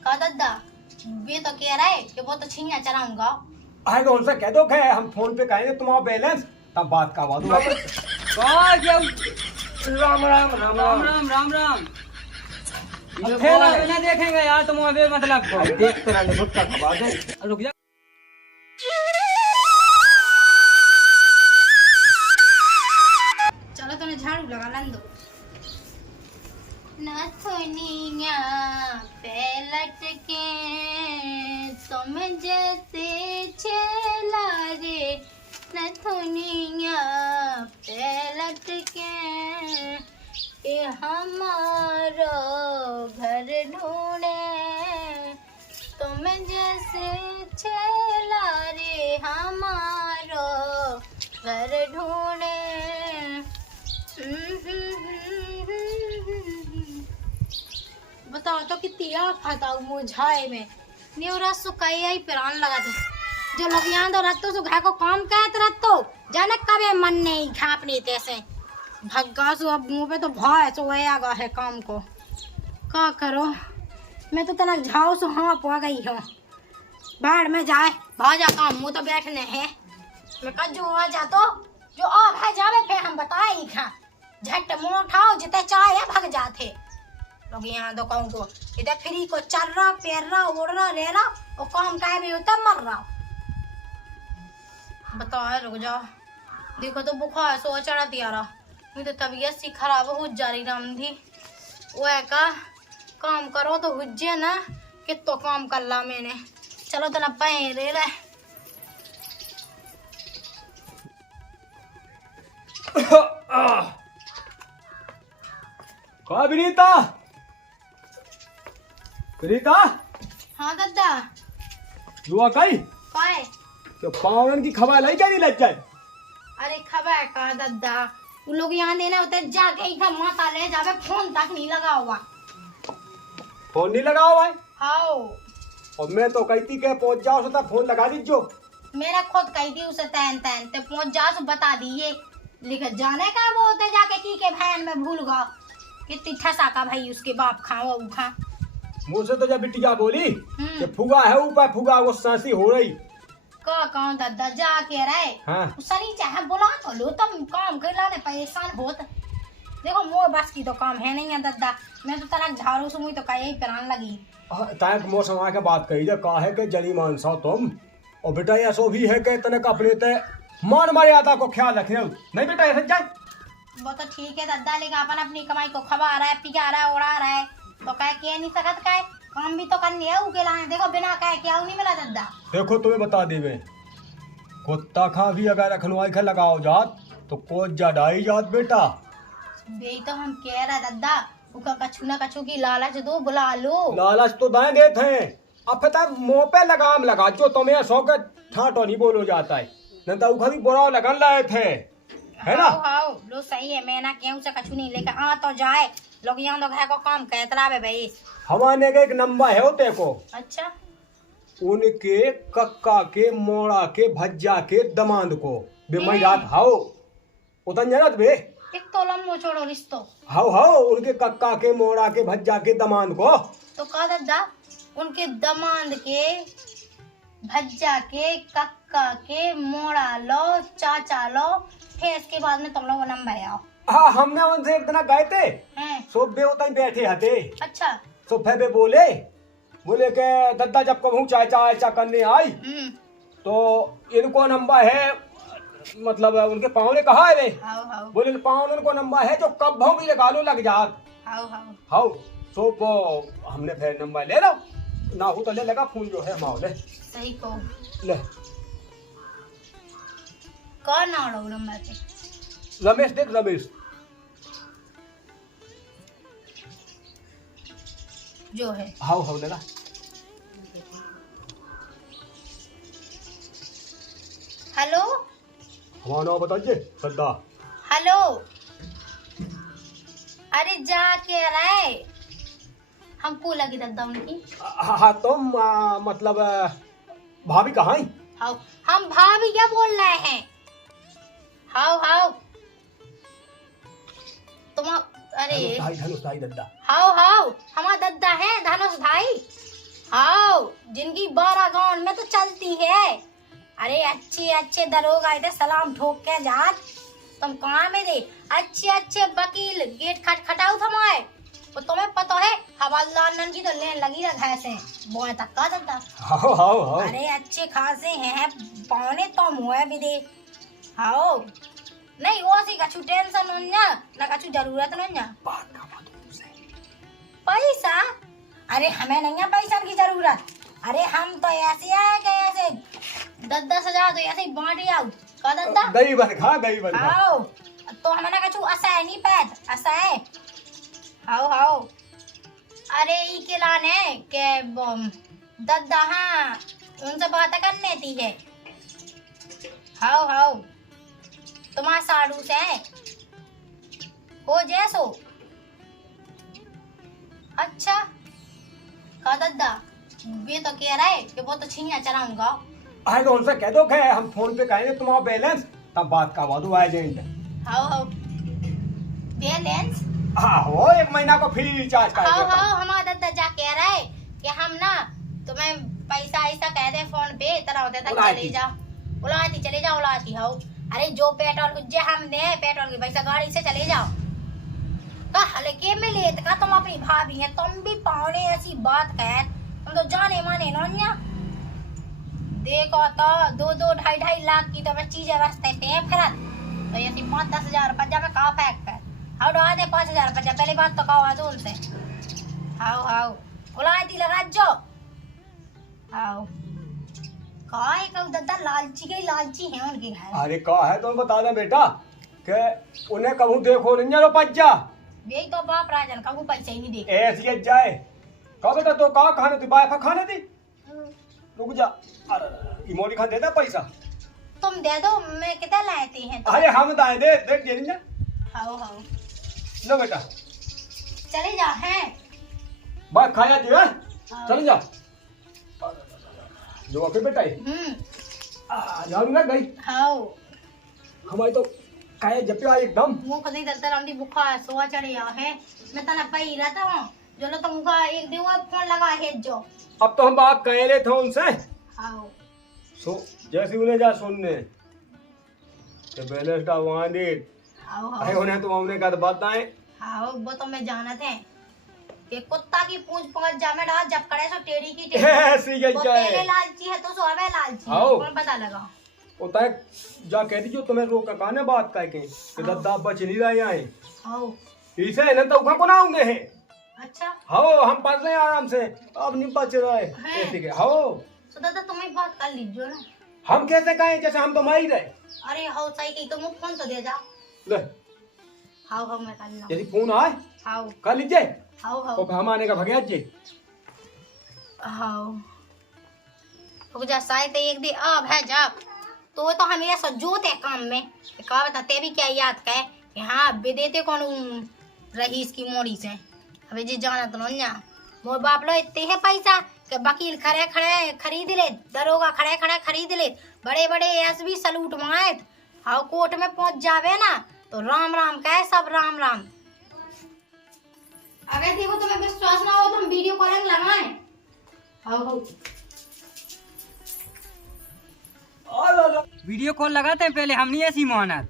का दादा ये तो कह रहा है कि वो तो छिनिया चलाऊंगा। अरे तो उनसे कह दो कि हम फोन पे कहेंगे तुम्हारा बैलेंस तब बात करवा दूंगा। राम राम राम राम राम राम राम। ठेला बिना देखेंगे यार तुम अबे मतलब देख तो रहने भुट्टा खबा दे। रुक जा। चलो तूने झाड़ू लगा लन दो नथुनिया पलट के तुम जैसे छेला रे नथुनिया पलट के हमारो घर ढूंढे तुम जैसे छेला रे हमारो घर ढूंढे। बताओ तो कितनी आफत आऊ मुझाए में न्यूरा सुकाई आई पिरान लगा दे जो लोग यहाँ तो रत्तो सु घर को काम कहत रत्तो जाने कबे मन नहीं खा अपनी तैसे भग्गा सु अब मुंह पे तो भाई सो आगा है काम को का करो। मैं तो तनक झाओ सो हाँ पा गई हूँ बाढ़ में जाए भाजा काम मुँह तो बैठने हैं मैं कल जो आ जा तो जो आ भाई जावे फिर हम बताए ही खा झट मुँह उठाओ जिते चाहे भग जाते लोग यहाँ तो कहूँ को इधर फ्री को चल रहा पैर रहा उड़ रहा रह रहा और काम का भी होता मर रहा। बताओ रुक जाओ देखो तो बुखार सो चढ़ा दिया रहा मुझे तो तबीयत सी खराब हो जा रही रामधी वो का काम करो तो हुज्जे ना कितो काम कर ला मैंने चलो तो ना पाए रे रहे। कहा विनीता विनीता हाँ दादा युवा कई पाए तो पावन की खबर लाई क्या नहीं लग जाए। अरे खबर का दादा वो लोग यहाँ देना होता है जाके ही घर माता ले जावे फोन तक नहीं लगा हुआ फोन नहीं लगाओ भाई। हाँ और मैं तो कहती के पहुंच जाओ तो फोन लगा दीजियो। मेरा खुद कही थी उसे तैन तैन ते पहुंच जा सो बता दिए लेकिन जाने का वो होते जाके की के भैन में भूल गया कितनी ठसा का भाई उसके बाप खा वो खा मुँह से तो जब बिटिया बोली कि फुगा है ऊपर फुगा वो सांसी हो रही का कौन दादा जा के रहे हाँ। सनी चाहे बुला तो लो तुम काम कर लाने परेशान होत देखो मोर बस की तो काम है नहीं है दादा मैं तो तनक झाड़ू से मुझे तो कहीं पिरान लगी तक मौसम आके बात कही जा का है कि जनी मानसा तुम और बेटा ऐसो भी है कि तनक अपने ते मान मर्यादा को ख्याल रखे नहीं बेटा ऐसा जाए वो तो ठीक है दादा लेकिन अपन अपनी कमाई को खबा रहा है पिया रहा है उड़ा रहा है तो कह के नहीं सकत कहे काम भी तो करनी है उकेला है देखो बिना कहे क्या नहीं मिला दादा। देखो तुम्हें बता देवे कुत्ता खा भी अगर रखनवाई खा लगाओ जात तो कोच जड़ाई जात बेटा यही तो हम कह रहे दादा उका कछु ना कछु की लालच दो बुला लो लालच तो दाएं देते हैं अब तक मुंह पे लगाम लगा जो तुम्हें सौ का ठाटो नहीं बोलो जाता है नहीं तो उखा भी बुरा लगन लाए थे है ना। हाँ लो सही है मैं ना केहू से कछु नहीं लेकर आ तो जाए लोग यहाँ लोग है को काम कहतरा भाई हमारे का एक नंबर है होते को अच्छा उनके कक्का के मोड़ा के भज्जा के दमांद को बेमई रात हाओ उतन जानत बे एक तो लम्बो छोड़ो रिश्तो हाओ हाओ उनके कक्का के मोड़ा के भज्जा के दमांद को तो का दादा उनके दमांद के भज्जा के कक्का के मोड़ा लो चाचा लो फिर इसके बाद में तुम लोग नंबर आओ। हाँ हमने उनसे एक दिन गए थे हैं सोबे उतन बैठे हते अच्छा सोफे पे बोले के दद्दा जब कहूँ चाय चाय चा करने आई तो इनको नंबर है मतलब उनके पाँव ने कहा है वे हाउ हाउ बोले पाँव उनको नंबर है जो कब भाव भी लगा लो लग जात हाउ हाउ हाउ सो वो हमने फिर नंबर ले लो ना हो तो ले लगा फोन जो है हमारे ले सही को ले कौन ना लो नंबर पे रमेश देख रमेश जो है हाउ हाउ लगा हेलो हमारा नाम बताइए सद्दा हेलो अरे जा के रहे हमको लगी दादा उनकी हाँ तुम मतलब भाभी कहाँ है हाउ हम भाभी क्या बोल रहे हैं हाउ हाउ तुम अरे धनुष भाई दद्दा हाउ हाउ हमारा दद्दा है धनुष भाई अच्छे अच्छे दरोगा आए थे सलाम ठोक के जात तुम कहाँ में थे अच्छे अच्छे वकील गेट खटखटाऊ थमाए वो तुम्हें पता है हवालदार नन की तो लेन लगी रखा है बोए तक का दद्दा हाओ हाओ हाओ अरे अच्छे खासे हैं पौने तो मुँह भी दे हाओ नहीं वो सी कछु टेंशन ना कछु जरूरत नहीं बात का बात तुमसे पैसा अरे हमें नहीं है पैसा की जरूरत अरे हम तो ऐसे आए कि ऐसे 10,000 तो ऐसे ही बांट आओ का दद्दा गई बन खा आओ तो हमें ना कछु असाए नहीं पैद असाए आओ आओ अरे ई के लाने के दद्दा हाँ उनसे बात करने थी है आओ आओ तुम्हारा साड़ू से हो जैसो अच्छा का दद्दा ये तो कह रहा है कि वो तो छिनिया चलाऊंगा अरे तो उनसे कह दो कि हम फोन पे कहेंगे तुम्हारा बैलेंस तब बात का वादू एजेंट हाउ हाउ बैलेंस हाँ हो 1 महीना को फ्री रिचार्ज कर हाउ हाउ हमारा दद्दा जा कह रहा है कि हम ना तुम्हें पैसा ऐसा कह दे फोन पे तरह होते तक चले जाओ उलाती चले जाओ उलाती हाउ अरे जो पेट्रोल गुज्जे हम दे पेट्रोल की पैसा गाड़ी से चले जाओ का हल्के में ले का तुम अपनी भाभी है तुम भी पावने ऐसी बात कह तुम तो जाने माने नोनिया देखो तो 2-2 लाख की तो चीजें वास्ते पे फिरत तो ये 5-10 रुपया में कहा पैक कर हाउ डा दे 5,000 रुपया पहले बात तो कहो आज उनसे हाउ हाउ उलाती लगा जो हाउ काय का दद्दा लालची है उनके घर अरे का है तो बता दे बेटा कि उन्हें कहूँ देखो नहीं रो पज्जा यही तो बाप राजन कहूँ पैसे ही नहीं दे ऐसी जाए कहा बेटा तो कहा खाने थी बाइफा खाने थी रुक जा अरे इमोली खा देता पैसा तुम दे दो मैं कितना लाते हैं तो अरे हम दाए दे देख ये नहीं हाउ हाउ लो बेटा चले जा हैं बात खाया थी है चल जा जो आके बेटा जाऊँ ना गई हाउ हमारी तो काहे जब पे एकदम मुंह कदी दत्तर आंधी बुखार सोआ चढ़े आ है मैं तना पई रहता हूं जो लो तुम का एक दिन और फोन लगा है जो अब तो हम बात कह रहे थे उनसे हाउ सो जैसे उन्हें जा सुनने कि बैलेंस का वहां दे हाउ अरे हाउ उन्हें तो हमने कहा बताएं हाउ वो तो मैं जाना थे कि कुत्ता की पूंछ पहुंच जा में डाल जब करे सो टेढ़ी की ऐसी वो पहले जाए लालची है तो सो अबे लालची हाउ। कौन पता लगा होता है जा कह दीजिए तुम्हें रोक का कहने बात कह के कि दद्दा बच नहीं रहे आए हाउ इसे न तो उखा को ना होंगे हैं अच्छा हाओ हम पढ़ रहे हैं आराम से अब नहीं बच रहे हैं। ऐसे के हाओ सो दादा तुम्हें बात कर लीजिए ना हम कैसे कहें जैसे हम तो मार ही रहे अरे हाउ सही कही तो मुझे फोन तो दे जाओ ले हाउ हाउ मैं कर लूं यदि फोन आए हाउ कर लीजिए हाउ हाउ तो हम आने का भगैया जी हाउ रुक जा शायद एक दिन अब है जब तो तो हम ये सजोत है काम में कहा बताते भी क्या याद कहे कि हाँ बेदेते कौन रहीस की मोड़ी से अबे जी जाना तो नहीं जा मोर बाप लो इतने है पैसा कि वकील खड़े खड़े खरीद ले दरोगा खड़े खड़े खरीद ले बड़े बड़े एसबी सलूट माए हाउ कोर्ट में पहुंच जावे ना तो राम राम कहे सब राम राम अगर देखो तुम्हें विश्वास ना हो तो हम वीडियो कॉलिंग लगाएं हाउ हाउ वीडियो कॉल लगाते हैं पहले हम नहीं ऐसी मोहनत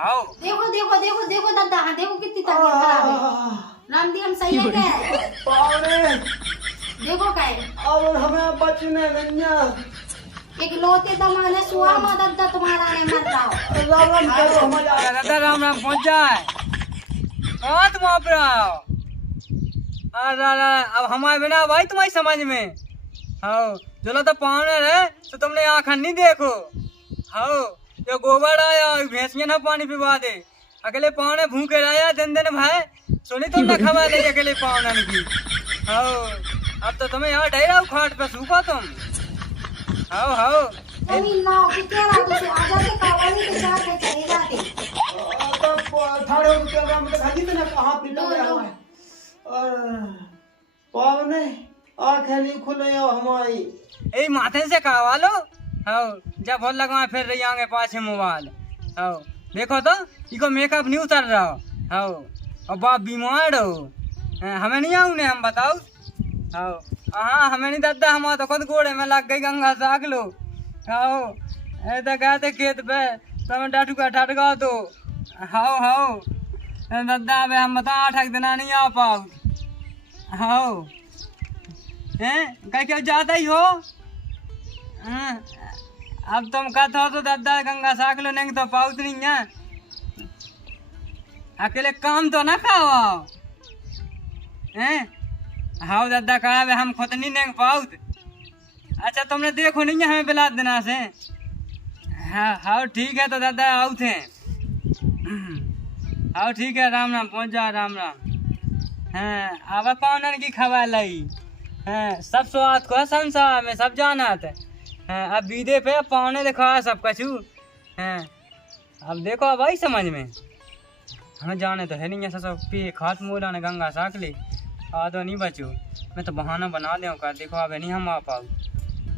आओ देखो देखो देखो देखो दादा हाँ देखो कितनी तबीयत खराब है राम दी हम सही है क्या है पावने देखो क्या है अब हमें बचने नहीं एक लोते दमाने सुआ मा दादा तुम्हारा ने मर जाओ राम राम करो हमारे दादा राम राम पहुंच जाए कहाँ तुम आप रहो अरे अब हमारे बिना भाई तुम्हारी समझ में हाँ चलो तो पावनर है तो तुमने आँख नहीं देखो हाँ जो गोबर आया भैंसिया ना पानी पिवा दे अकेले पावने भूखे रहा दिन दिन भाई सुनी तुमने खबर ले अकेले पावनर की हाँ अब तो तुम्हें यहाँ डरा खाट पे सूखा तुम हाँ हाँ अभी ना कितने रात से आजा के कावली के साथ है चले जाते थाड़े रुपया ग्राम तक हाजी में हाथ निकल गया है पावने आंखें नहीं खुले हो हमारी ए माथे से कहवा लो हाँ जब बहुत लगवा फिर रही आगे पाछे मोबाइल हाँ देखो तो इको मेकअप नहीं उतर रहा हाँ और बाप बीमार हो हमें नहीं आऊ ने हम बताओ हाँ हाँ हमें नहीं दादा हमारा तो खुद गोड़े में लग गई गंगा साग लो आओ ऐसा कहते खेत पे तब ठटका तो हाओ दादा बे हम बता 8 दिन नहीं आ पाओ हाओ हैं कह के जाता ही हो हैं? अब तुम कहते हो तो दादा गंगा साक लो नहीं तो पाउत नहीं है अकेले काम तो ना खाओ हैं हाओ दादा कहा बे हम खुद नहीं पाउत अच्छा तुमने देखो नहीं है हमें बिला देना से हाँ ठीक है तो दादा आओ थे आओ ठीक है राम राम पहुँच जाओ राम हाँ अब पाउनर की खबर लाई हाँ सब स्वाद को है संसार में सब जाना था हाँ अब बीदे पे पाउने दिखा सब कछु हाँ अब देखो अब आई समझ में हमें जाने तो है नहीं ऐसा सब पे खात मोला ने गंगा साक ली आ तो नहीं बचो मैं तो बहाना बना दूँ कर देखो अब नहीं हम आ पाऊँ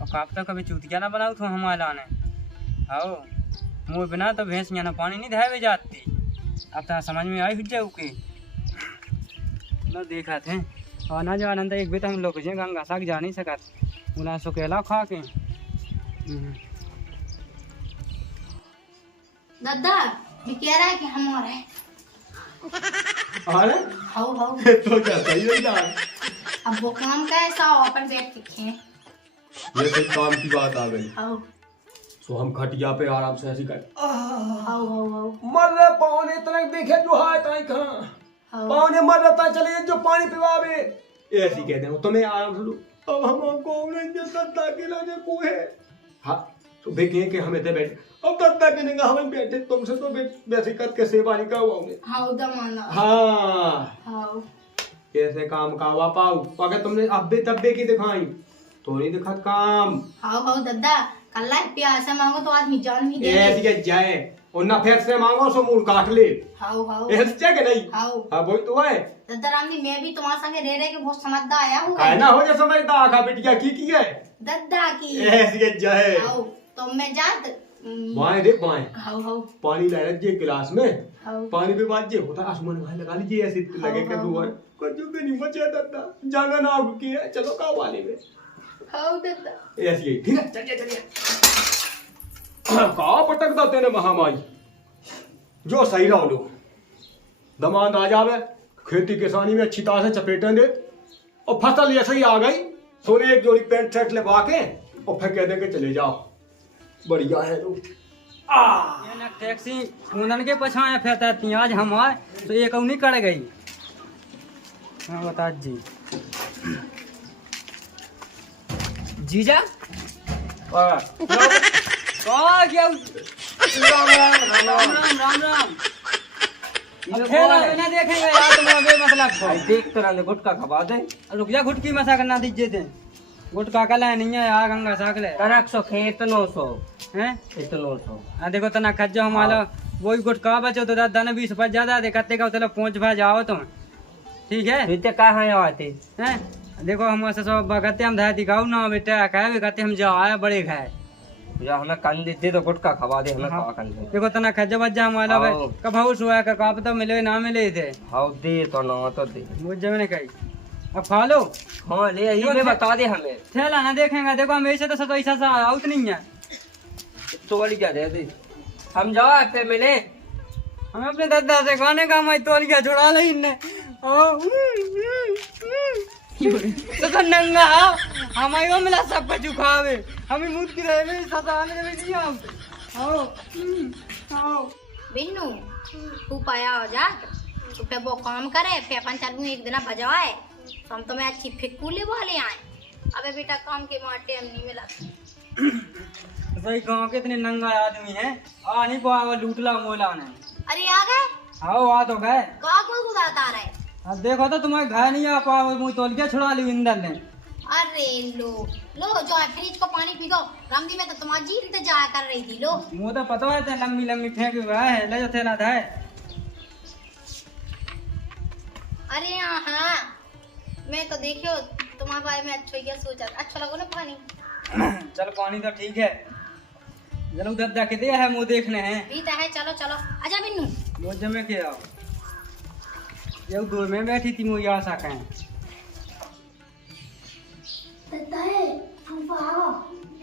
और काप तो कभी चूतिया ना बनाऊ तो हमारा ने आओ मुँह बिना तो भैंस ना पानी नहीं धावे जाती अब तो समझ में आई जाऊ के ना देखा थे और ना जान अंदर एक भी तो हम लोग गंगा साग जा नहीं सका उना सुकेला खा के दादा ये कह रहा है कि हम और हैं अरे हाउ तो क्या सही है यार अब वो काम कैसा हो अपन बैठ के ये तो काम की बात आ गई हाउ तो हम खटिया पे आराम से ऐसी कर हाउ मर रहे पौने इतना देखे जो है ताई कहां पौने मर रहा चले जो पानी पिवावे ऐसी कहते हैं तुम्हें आराम से लो अब हम को नहीं दत्ता के लगे को है हां तो देखे कि हमें दे बैठे अब दत्ता के निगाह हमें बैठे तुमसे तो वैसे कद के सेवा नहीं का हुआ हाउ दमाना हां हाउ कैसे काम का हुआ पाऊ अगर तुमने अब्बे तब्बे की दिखाई तो नहीं दिखा काम हाउ दादा कल्ला प्यासा मांगो तो आदमी जान भी दे ऐसी के जाए और ना फेर से मांगो सो मूल काट ले हाउ ऐसे के नहीं हाउ हां वही तो है दादा रामजी मैं भी तुम्हारे संगे रह के बहुत समझदार आया हूँ है ना हो जा समझदा आखा बिटिया की है दादा की ऐसी के जाए हाउ तो मैं जात बाएं रे बाएं हाउ पानी ला रहे गिलास में हाउ पानी पे बात जे होता आसमान में लगा लीजिए ऐसे लगे के दुआ कुछ भी नहीं बचा दादा जाना ना अब की है चलो का वाले में हाउ दादा ऐसी ठीक है चलिए का पटक दा तेने महामाई जो सही रहो लो दमाद आ जावे खेती किसानी में अच्छी तरह से चपेटें दे और फसल ऐसे ही आ गई सोने एक जोड़ी पैंट शर्ट लगा के और फिर कह देंगे चले जाओ बढ़िया है लोग ये ना टैक्सी उन्हन के पछाए फेंकता थी आज हम आए तो एक नहीं कर गई हाँ बता जी जीजा क्या राम ना देखेंगे यार तुम्हारे मतलब देख तो रहा गुटका खबा दे रुक जा घुटकी मसा करना दीजिए थे गुटका का नहीं है यार गंगा साकले कनक 100 खेत 900 हैं इतना 900 हाँ देखो तना खज्जो हमारा वही गुटका बचो तो दादा ने 20 रुपये ज्यादा दे कत्ते का चलो पहुँच भाई जाओ तुम ठीक है इतने कहाँ है आते हैं देखो हम ऐसे सब कहते हम धाय दिखाओ ना बेटा कहे कहते हम जाओ आए बड़े खाए या हमें कन दे तो गुटका खबा दे हमें खा कन दे देखो तना खज्जा बज्जा हमारा कब हाउस हुआ का कब तो मिले ना मिले थे हाँ दे तो ना तो दे मुझे मैंने कही अब खा लो हाँ ले ये में बता दे हमें ठेला ना देखेंगे देखो हम ऐसे तो ऐसा सा आउट नहीं है तो वाली क्या दे दे हम जाओ फिर मिले हम अपने दादा से खाने का मैं तोलिया छुड़ा ली इनने तो नंगा हमारे मिला सब कुछ खावे हमें मुंह की रहे में सताने में नहीं आओ आओ बिन्नू तू पाया हो जा तो फिर वो काम करे फिर अपन चलू एक दिन बजाए तो हम तुम्हें अच्छी फिक्कूली वाले आए अबे बेटा काम के माटे हम नहीं मिला सही गाँव के इतने नंगा आदमी है आ नहीं पावा लूटला मोला ने अरे आ गए आओ आ तो गए का कोई गुजारता रहे अब देखो तो तुम्हारे घर नहीं आ पाओ मुँह तोल के छुड़ा ली इंदर ने अरे लो जो है फ्रिज को पानी पी गो रामदी में तो तुम्हारी जी इंतजार कर रही थी लो मुँह तो पता है लंबी लंबी फेंक हुआ है ले जो थैला था अरे हाँ मैं तो देखियो तुम्हारे बारे में अच्छा लगो ना पानी चल पानी तो ठीक है चलो दादा के दे है मुँह देखने हैं पीता है चलो चलो आजा बिन्नू वो जमे के आओ ये दूर में बैठी थी मुझे आशा कहें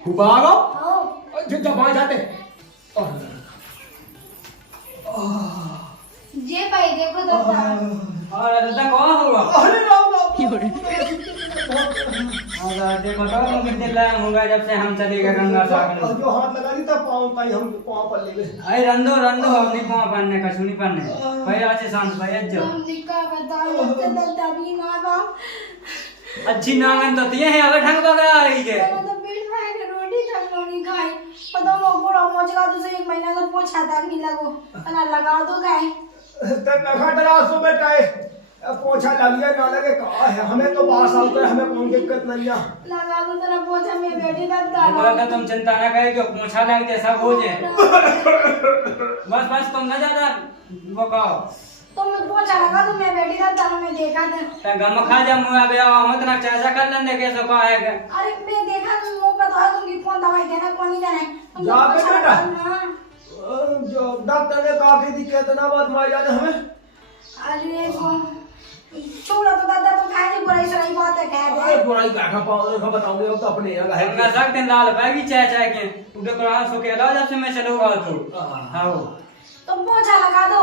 हुबागो जब वहां जाते जे भाई देखो दादा और दादा कौन होगा अरे राम राम और देखो तो हम कितने लाए होगा जब से हम चले गए गंगा सागर जो हाथ लगा दी था पाँव ताई हम पाँव पर ले गए अरे रंदो रंदो अपनी पाँव पहनने का सुनी पहनने भाई आज शांत भाई जो हम निका बताओ दादा भी मां बाप अच्छी नांगन तो ये है अगर ढंग पकड़ा रही है मैंने तो पेट में रोटी तक नहीं खाई पता वो बड़ा मौजगा दूसरे एक महीना तो पोछा तक नहीं लगो पता लगा दो गए तब लगा डरा सो बेटा पोछा लग गया ना लगे कहा है हमें तो पास आउट है हमें कोई दिक्कत नहीं है लगा दो तेरा पोछा में बैठी तक डालो बोला था तुम चिंता ना करे कि पोछा लग जाए सब हो जाए बस बस तुम ना ज्यादा वो कहो तुम पोछा लगा दो मैं बैठी तक डालो मैं देखा था ता गम खा जा मुआ बे हम इतना चाचा कर लेने के सो का है अरे मैं देखा तुम मुंह पता है तुमकी कौन दवाई देना कौन नहीं देना जा बेटा जो डॉक्टर ने कहा कि दिक्कत ना बात मार जाने हमें अरे वो छोड़ा तो दादा तो खाए नहीं बुराई सराई बात है कह दे अरे बुराई का खा पाओ का बताऊंगे अब तो अपने यहाँ है मैं सकते लाल पैगी चाय चाय के उधर कुरान सो के ला जब से मैं चलूंगा तो हां तुम पोछा लगा दो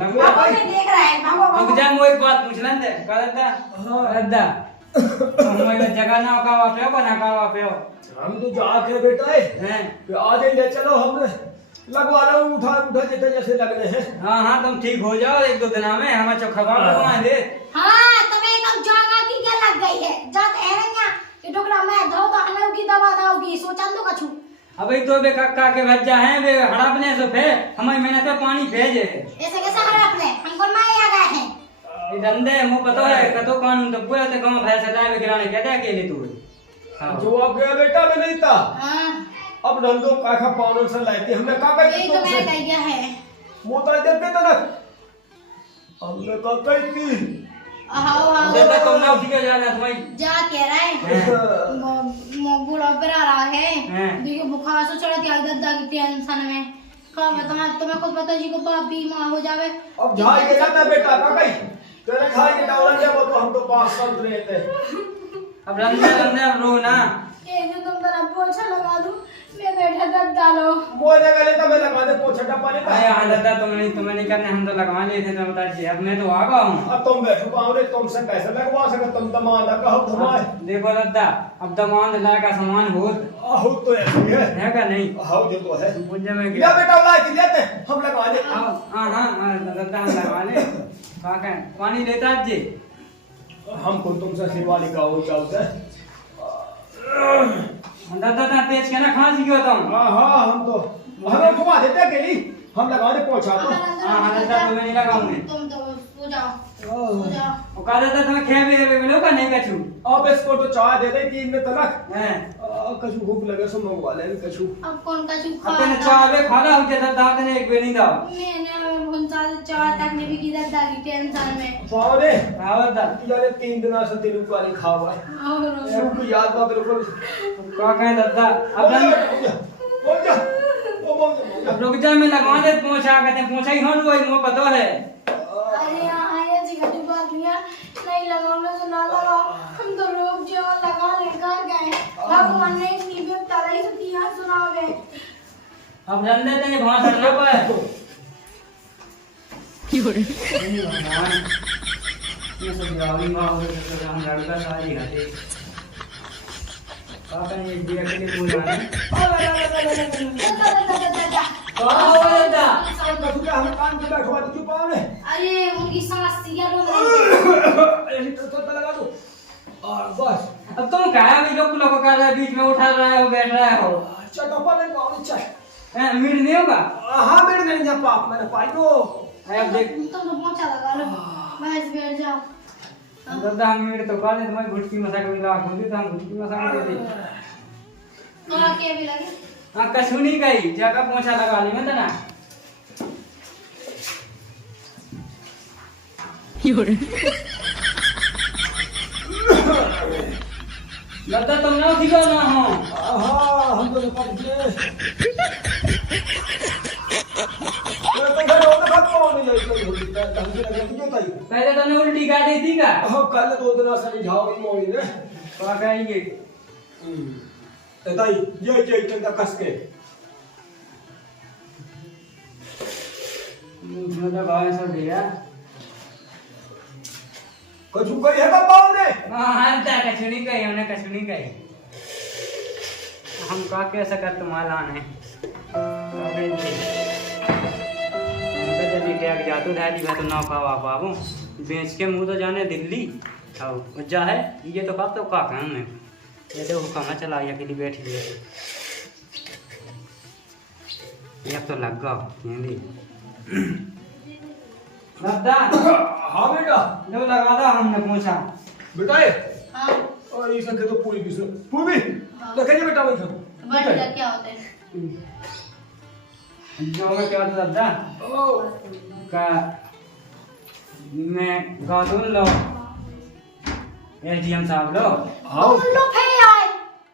लगवा पापा ने देख रहा है पापा रुक जा मैं एक बात पूछ लें दे करदा हम ये जगह ना का वापे बना का वापे हम तो जाके बेटा हैं आज ही ले चलो हमने लगवा लो उठा उठा जैसे जैसे लगने हैं हां हां तुम ठीक हो जाओ एक दो दिन में हम चोखा बनवा दे हां तुम्हें एकदम जागा की क्या लग गई है जात है ना ये टुकड़ा मैं धो तो हनव की दवा दोगी सोचन तो कछु अबे तो बे कक्का के भज्जा हैं बे हड़पने से फे हमारी मेहनत पे पानी भेजे ऐसे कैसे हड़पने हमको मैं आ गए हैं ये धंधे मु पता है कतो कानून तो पूरा ते गांव भैंस लाए गिराने कहते अकेले तू हां जो आप गया बेटा में नहीं था हां अब रंदो काखा पाउडर से लाती हमने कहा यही तो मैंने कह दिया है मोता देते थे ना हमने कहा कही थी आओ आओ जब तुम ना उठ के जाना तुम्हारी जा कह रहा है मो बूढ़ा पर आ रहा है देखो बुखार से चढ़ती आई दादा की टेंशन में का बताऊं तुम्हें खुद पता जी को बाप बीमार हो जावे अब झाई के जाता बेटा का कही तेरे खाई के डावरन जब तो हम तो पास संत रहे थे अब रंदे रो ना ये जो तुम तरह पोछा लगा दूं मैं बैठा दर्द डालो वो जगह लेता मैं लगा दे पोछा डब्बा लेता आया हां दादा तुम्हें नहीं करने हम तो लगवा लिए थे तो बता दीजिए अब मैं तो आ गया हूं अब तुम बैठो पाओ रे तुमसे कैसे लगवा सके तुम दमाद का हो तुम्हारे देखो दादा अब दमान ला का सामान बहुत आहो तो ऐसे है का नहीं हाउ जो तो है मुझे में या गया बेटा ला के लेते हम लगवा दे हां हां दादा हम लगवा ले का पानी लेता जी हमको तुमसे सेवा लिखा हो चाहते दादा तेज के ना खांसी क्यों तुम हां हां हम तो हमें घुमा देते के लिए हम लगा दे पहुंचा तो हां दादा तुम्हें नहीं लगाऊंगी तुम तो सो जाओ वो कहा दादा तुम्हें खे भी मिलो का नहीं कछु अब इसको तो चाय दे दे 3 में तलक हैं कछु भूख लगे सो मंगवा ले कछु अब कौन का चुप खा अपने चाय बे खाना हो जाता दादा ने एक बेनी दाओ मैंने बहुत ज्यादा चाय तक नहीं भी दादा की टेंशन में पाओ रे आवत दा यार 3 दिन से तेरे को वाली खावा है और सबको याद बात रखो का कहे दादा अब हो जा अब रुक जा मैं लगवा दे पहुंचा कहते पहुंचा ही होन वही मुंह पता है अरे आया जी घटी बात नहीं लगाओ तो ना लगाओ हम तो लोग जो लगा लेकर गए भगवान ने इतनी भी तलाई से दिया सुनावे अब रंदे तेरे भाषा ना पाए क्यों रे भगवान ये सब गावी मां हो तो हम लड़का सारी घाटे पापा ने दिया के लिए बोला है दादा हम कान पे बैठवा दे चुप आओ रे अरे उनकी सांस सिया लो रही ऐसे तो लगा दो और बस अब तुम कहा भी लोग कर रहे बीच में उठा रहे हो बैठ रहे हो चटपा में पाओ चाय मीट नहीं होगा हां मेरे नहीं जा पाप मैंने पाई दो अब देख तुम तो पहुंचा लगा लो बस बैठ जाओ दादा हम मीट तो खा ले तुम्हारी घुटकी मसा के मिला होती तो हम घुटकी मसा दे दे थोड़ा के भी लगे हां कछु नहीं गई जगह पहुंचा लगा ली मैं ना दादा तुम ना उठी ना हो हां हम तो पड़ गए मैं तो घर होने का कौन नहीं जाई होती ढंग से लगा क्यों ताई पहले तुमने उल्टी कर दी थी का हां कल 2 दिन से जाओ ही मोई ने का कहेंगे ताई ये चंदा कस के मतलब भाई सब दिया कछु कही है पाव ने हाँ ता कछुनी कही उन्हें कछुनी कही हम का कैसा कर तुम्हारा ने जल्दी क्या जातू धारी तो ना पावा पाबू बेच के मुंह तो जाने दिल्ली और जा है ये तो कब तो का कहूँ मैं ये तो हुक्म चला के लिए बैठी है ये तो लग गया हिंदी दादा हाँ बेटा जो लगा था हमने पूछा बेटा ये हाँ और ये संके तो पूरी भी पूरी तो कहिए बेटा वही था बढ़िया क्या होता है जो मैं क्या था दादा ओ का मैं गादुन लो एसडीएम साहब लो हाँ लो फिर आए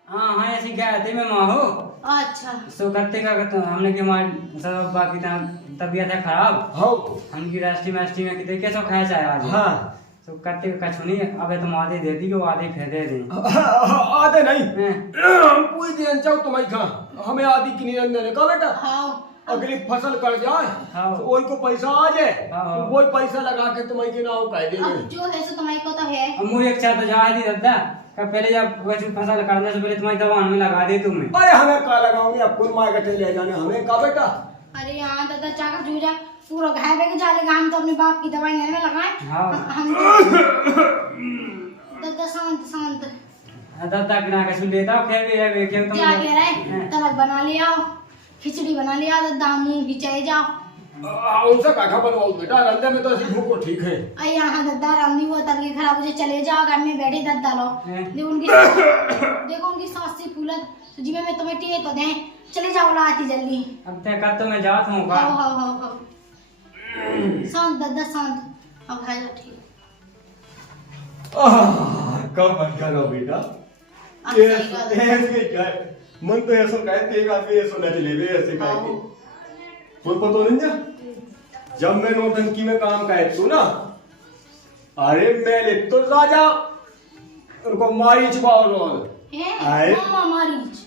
हाँ हाँ ऐसी क्या थे मैं माहू अच्छा सो करते का करते हमने कि मार सब बाकी तबीयत है खराब हाँ हमकी राष्ट्रीय में कितने कैसे खाया चाहे आज हाँ सो करते का कछु नहीं अबे तुम आधे दे दी वो आधे फिर दे दी आधे नहीं हैं? हम पूरी दिन चाहो तुम्हारी खा हमें आदि की निरंजन है कहा बेटा हाँ अगली फसल कर जाए हाँ। तो वही को पैसा आ जाए हाँ। तो वही पैसा लगा के तुम्हारी के नाम कह अब देंगे जो है सो तुम्हारे को तो है अब मुझे एक चाह तो जा दी दादा का पहले जब वैसे फसल करने से पहले तुम्हारी दवा में लगा दे तुम्हें अरे हमें का लगाऊंगे अब कुल मार्केट ले जाने हमें का बेटा अरे यहाँ दादा चाका जूझा पूरा घाय पे के जालेगा हम तो अपने बाप की दवाई नहीं में लगाए हाँ। हम तो दादा शांत शांत दादा के ना कछु लेता फिर भी है क्या तुम क्या कह रहे तलक बना लिया खिचड़ी बना लिया दादा मुंह की चाय जाओ उनसे काठा बनवाओ बेटा रंधे में तो ऐसी भूख ठीक है अरे यहाँ दादा रामनी वो तलके खराब हो जाए चले जाओ घर में बैठे दादा लो हैं? देखो उनकी सास से फूलत तो जी में तुम्हें टिए तो दें चले जाओ ला आती जल्दी अब तक कर तो मैं जात हूँ का हाँ शांत दादा शांत अब है ठीक कब बन कर लो बेटा अब सही बात है। ऐसे क्या है मन तो ऐसा कहते एक आदमी ऐसा न चले ऐसे कह के बोल पतो नहीं जा जब मैं नौटंकी में काम कहे तू ना अरे मैंने तो राजा उनको मारीच बावलोल आए? मामा मारीच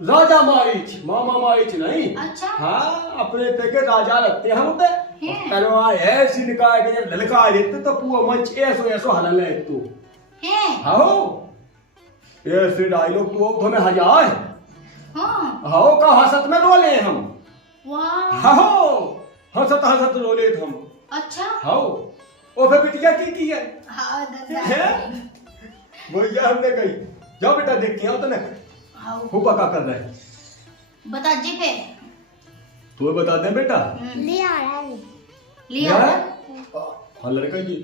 राजा मारीच मामा मारीच नहीं अच्छा हाँ अपने पे के राजा लगते हम तो हैं? तलवार ऐसी निकाल के जब ललका देते तो पूरा मंच ऐसो ऐसो हलन ले तू हैं आओ ऐसे डायलॉग तो तुम्हें हजार हाँ आओ का हसत में रोले हम वाह आओ हसत हसत रोले हम अच्छा आओ ओ फिर बिटिया की है हाँ दादा हैं? भैया हमने कही जाओ बेटा देख के आओ तो ना हाँ फूफा का कर रहे हैं बता जी पे तू बता दे बेटा लिया हाँ लड़का जी